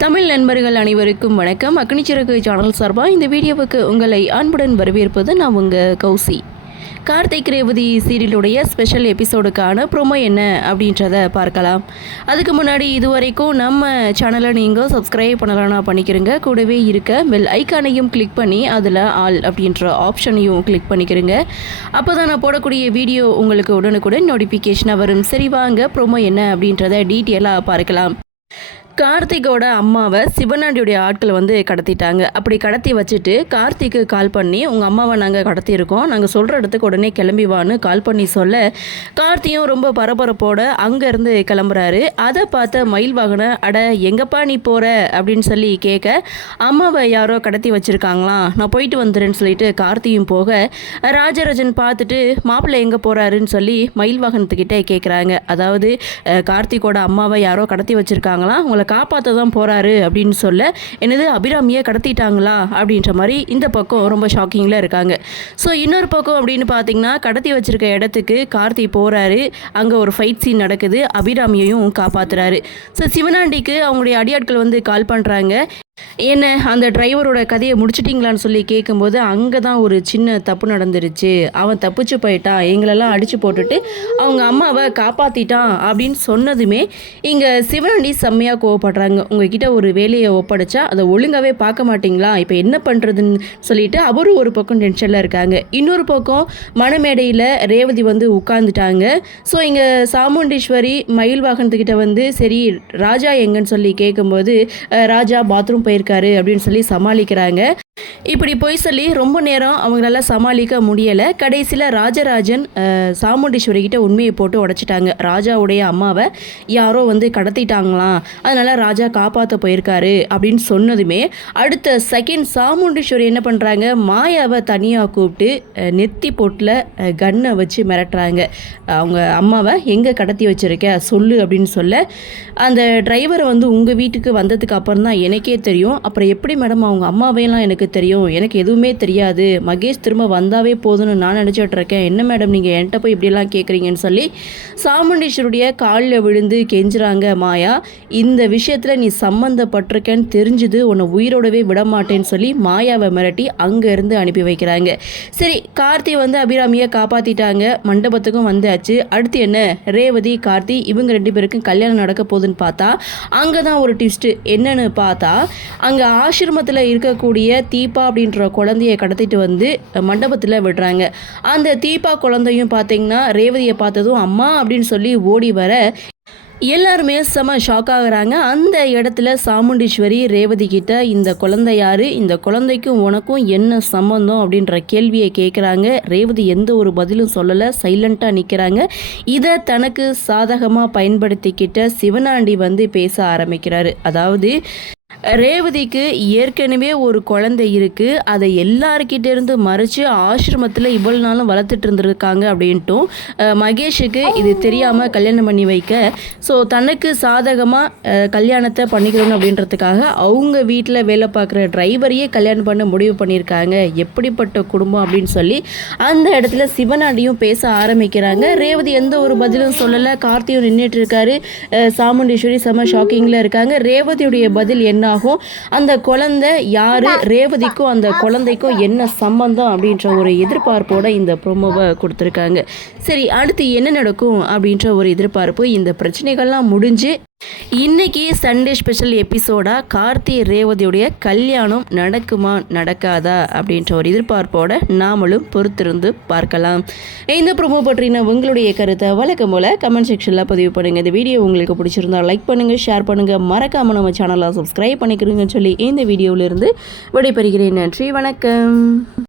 தமிழ் நண்பர்கள் அனைவருக்கும் வணக்கம். அக்னிச்சிறகு சேனல் சார்பாக இந்த வீடியோவுக்கு உங்களை அன்புடன் வரவேற்பது நான் உங்கள் கௌசி. கார்த்திக் ரேவதி சீரியலுடைய ஸ்பெஷல் எபிசோடுக்கான ப்ரோமோ என்ன அப்படின்றத பார்க்கலாம். அதுக்கு முன்னாடி இதுவரைக்கும் நம்ம சேனலை நீங்கள் சப்ஸ்கிரைப் பண்ணலாம்னா பண்ணிக்கிறங்க. கூடவே இருக்க பெல் ஐக்கானையும் கிளிக் பண்ணி அதில் ஆல் அப்படின்ற ஆப்ஷனையும் கிளிக் பண்ணிக்கிறங்க. அப்போ தான் நான் போடக்கூடிய வீடியோ உங்களுக்கு உடனுக்குடன் நோட்டிஃபிகேஷனாக வரும். சரி வாங்க ப்ரோமோ என்ன அப்படின்றத டீட்டெயிலாக பார்க்கலாம். கார்த்திகோட அம்மாவை சிவனாண்டியுடைய ஆட்கள் கடத்திட்டாங்க. அப்படி கடத்தி வச்சுட்டு கார்த்திக்கு கால் பண்ணி உங்கள் அம்மாவை நாங்கள் கடத்தியிருக்கோம், நாங்கள் சொல்கிற இடத்துக்கு உடனே கிளம்பி வான்னு கால் பண்ணி சொல்ல கார்த்தியும் ரொம்ப பரபரப்போட அங்கேருந்து கிளம்புறாரு. அதை பார்த்த மயில் வாகன அட எங்கப்பா நீ போகிற அப்படின்னு சொல்லி கேட்க அம்மாவை யாரோ கடத்தி வச்சுருக்காங்களாம், நான் போயிட்டு வந்துடுறேன்னு சொல்லிட்டு கார்த்தியும் போக ராஜராஜன் பார்த்துட்டு மாப்பிள்ளை எங்கே போகிறாருன்னு சொல்லி மயில் வாகனத்துக்கிட்டே கேட்குறாங்க. அதாவது கார்த்திகோட அம்மாவை யாரோ கடத்தி வச்சுருக்காங்களாம், உங்களை காப்பாற்ற தான் போகிறாரு அப்படின்னு சொல்ல என்னது அபிராமியை கடத்திட்டாங்களா அப்படின்ற மாதிரி இந்த பக்கம் ரொம்ப ஷாக்கிங்கில் இருக்காங்க. ஸோ இன்னொரு பக்கம் அப்படின்னு பார்த்தீங்கன்னா கடத்தி வச்சிருக்க இடத்துக்கு கார்த்தி போகிறாரு. அங்கே ஒரு ஃபைட் சீன் நடக்குது, அபிராமியையும் காப்பாற்றுறாரு. ஸோ சிவனாண்டிக்கு அவங்களுடைய அடியாட்கள் கால் பண்ணுறாங்க. என்ன அந்த டிரைவரோட கதையை முடிச்சிட்டிங்களான்னு சொல்லி கேட்கும்போது அங்கே தான் ஒரு சின்ன தப்பு நடந்துருச்சு, அவன் தப்பிச்சு போயிட்டான், எங்களெல்லாம் அடித்து போட்டுட்டு அவங்க அம்மாவை காப்பாற்றிட்டான் அப்படின்னு சொன்னதுமே இங்கே சிவனாண்டி செம்மையாக கோவப்படுறாங்க. உங்ககிட்ட ஒரு வேலையை ஒப்படைச்சா அதை ஒழுங்காகவே பார்க்க மாட்டிங்களா, இப்போ என்ன பண்ணுறதுன்னு சொல்லிட்டு அவரும் ஒரு பக்கம் டென்ஷனில் இருக்காங்க. இன்னொரு பக்கம் மணமேடையில் ரேவதி உட்காந்துட்டாங்க. ஸோ இங்கே சாமுண்டீஸ்வரி மயில் வாகனத்துக்கிட்ட சரி ராஜா எங்கன்னு சொல்லி கேட்கும்போது ராஜா பாத்ரூம் போயிருக்காரு அப்படின்னு சொல்லி சமாளிக்கிறாங்க. இப்படி போய் சொல்லி ரொம்ப நேரம் அவங்களால சமாளிக்க முடியலை. கடைசியில் ராஜராஜன் சாமுண்டீஸ்வரி கிட்ட உண்மையை போட்டு உடைச்சிட்டாங்க. ராஜாவுடைய அம்மாவை யாரோ கடத்திட்டாங்களாம், அதனால ராஜா காப்பாற்ற போயிருக்காரு அப்படின்னு சொன்னதுமே அடுத்த செகண்ட் சாமுண்டீஸ்வரி என்ன பண்ணுறாங்க, மாயாவை தனியாக கூப்பிட்டு நெத்தி போட்டில் கன்னை வச்சு மிரட்டுறாங்க. அவங்க அம்மாவை எங்கே கடத்தி வச்சிருக்க சொல்லு அப்படின்னு சொல்ல அந்த டிரைவரை உங்கள் வீட்டுக்கு வந்ததுக்கு அப்புறம் தான் எனக்கே தெரியும், அப்புறம் எப்படி மேடம் அவங்க அம்மாவையெல்லாம் எனக்கு தெரியும், எனக்கு எதுவுமே தெரியாது, மகேஷ் திரும்ப வந்தாவே போதும்னு நான் நினச்சிட்டு இருக்கேன், என்ன மேடம் நீங்கள் என்கிட்ட போய் இப்படியெல்லாம் கேட்குறீங்கன்னு சொல்லி சாமுண்டீஸ்வருடைய காலில் விழுந்து கெஞ்சுறாங்க. மாயா இந்த விஷயத்தில் நீ சம்மந்தப்பட்டிருக்கேன்னு தெரிஞ்சுது உன்னை உயிரோடவே விடமாட்டேன்னு சொல்லி மாயாவை மிரட்டி அங்கேருந்து அனுப்பி வைக்கிறாங்க. சரி கார்த்தி அபிராமியை காப்பாற்றிட்டாங்க, மண்டபத்துக்கும் வந்தாச்சு. அடுத்து என்ன, ரேவதி கார்த்தி இவங்க ரெண்டு பேருக்கும் கல்யாணம் நடக்க போகுதுன்னு பார்த்தா அங்கே தான் ஒரு ட்விஸ்ட்டு. என்னன்னு பார்த்தா அங்கே ஆசிரமத்தில் இருக்கக்கூடிய தீபா அப்படின்ற குழந்தைய கடத்திட்டு மண்டபத்தில் விடுறாங்க. அந்த தீபா குழந்தையும் பார்த்தீங்கன்னா ரேவதியை பார்த்ததும் அம்மா அப்படின்னு சொல்லி ஓடி வர எல்லாருமே செம ஷாக் ஆகுறாங்க. அந்த இடத்துல சாமுண்டீஸ்வரி ரேவதி கிட்ட இந்த குழந்தை யாரு, இந்த குழந்தைக்கும் உனக்கும் என்ன சம்பந்தம் அப்படின்ற கேள்வியை கேட்குறாங்க. ரேவதி எந்த ஒரு பதிலும் சொல்லலை, சைலண்ட்டாக நிற்கிறாங்க. இதை தனக்கு சாதகமாக பயன்படுத்திக்கிட்ட சிவனாண்டி பேச ஆரம்பிக்கிறாரு. அதாவது ரேவதிக்கு ஏற்கனவே ஒரு குழந்தை இருக்குது, அதை எல்லாருக்கிட்டே இருந்து மறைச்சு ஆசிரமத்தில் இவ்வளவு நாளும் வளர்த்துட்டு இருந்திருக்காங்க அப்படின்ட்டும் மகேஷுக்கு இது தெரியாமல் கல்யாணம் பண்ணி வைக்க ஸோ தனக்கு சாதகமாக கல்யாணத்தை பண்ணிக்கணும் அப்படின்றதுக்காக அவங்க வீட்டில் வேலை பார்க்குற டிரைவரையே கல்யாணம் பண்ண முடிவு பண்ணியிருக்காங்க. எப்படிப்பட்ட குடும்பம் அப்படின்னு சொல்லி அந்த இடத்துல சிவனாண்டியும் பேச ஆரம்பிக்கிறாங்க. ரேவதி எந்த ஒரு பதிலும் சொல்லலை, கார்த்தியும் நின்றுட்டு இருக்காரு. சாமுண்டீஸ்வரி செம ஷாக்கிங்கில் இருக்காங்க. ரேவதியுடைய பதில் என்ன ஆகும், அந்த குழந்தை யாரு, ரேவதிக்கும் அந்த குழந்தைக்கும் என்ன சம்பந்தம் அப்படின்ற ஒரு எதிர்பார்ப்போட இந்த ப்ரோமோவை கொடுத்துருக்காங்க. சரி அடுத்து என்ன நடக்கும் அப்படின்ற ஒரு எதிர்பார்ப்பு. இந்த பிரச்சனைகள்லாம் முடிஞ்சு இன்னைக்கு சண்டே ஸ்பெஷல் எபிசோடாக கார்த்தி ரேவதியுடைய கல்யாணம் நடக்குமா நடக்காதா அப்படின்ற ஒரு எதிர்பார்ப்போட நாமளும் பொறுத்திருந்து பார்க்கலாம். இந்த ப்ரோமோ பற்றின உங்களுடைய கருத்தை வழக்கம் போல் கமெண்ட் செக்ஷனில் பதிவு பண்ணுங்கள். இந்த வீடியோ உங்களுக்கு பிடிச்சிருந்தா லைக் பண்ணுங்கள், ஷேர் பண்ணுங்கள், மறக்காமல் நம்ம சேனலை சப்ஸ்கிரைப் பண்ணிக்கிறீங்கன்னு சொல்லி இந்த வீடியோவிலிருந்து விடைபெறுகிறேன். நன்றி, வணக்கம்.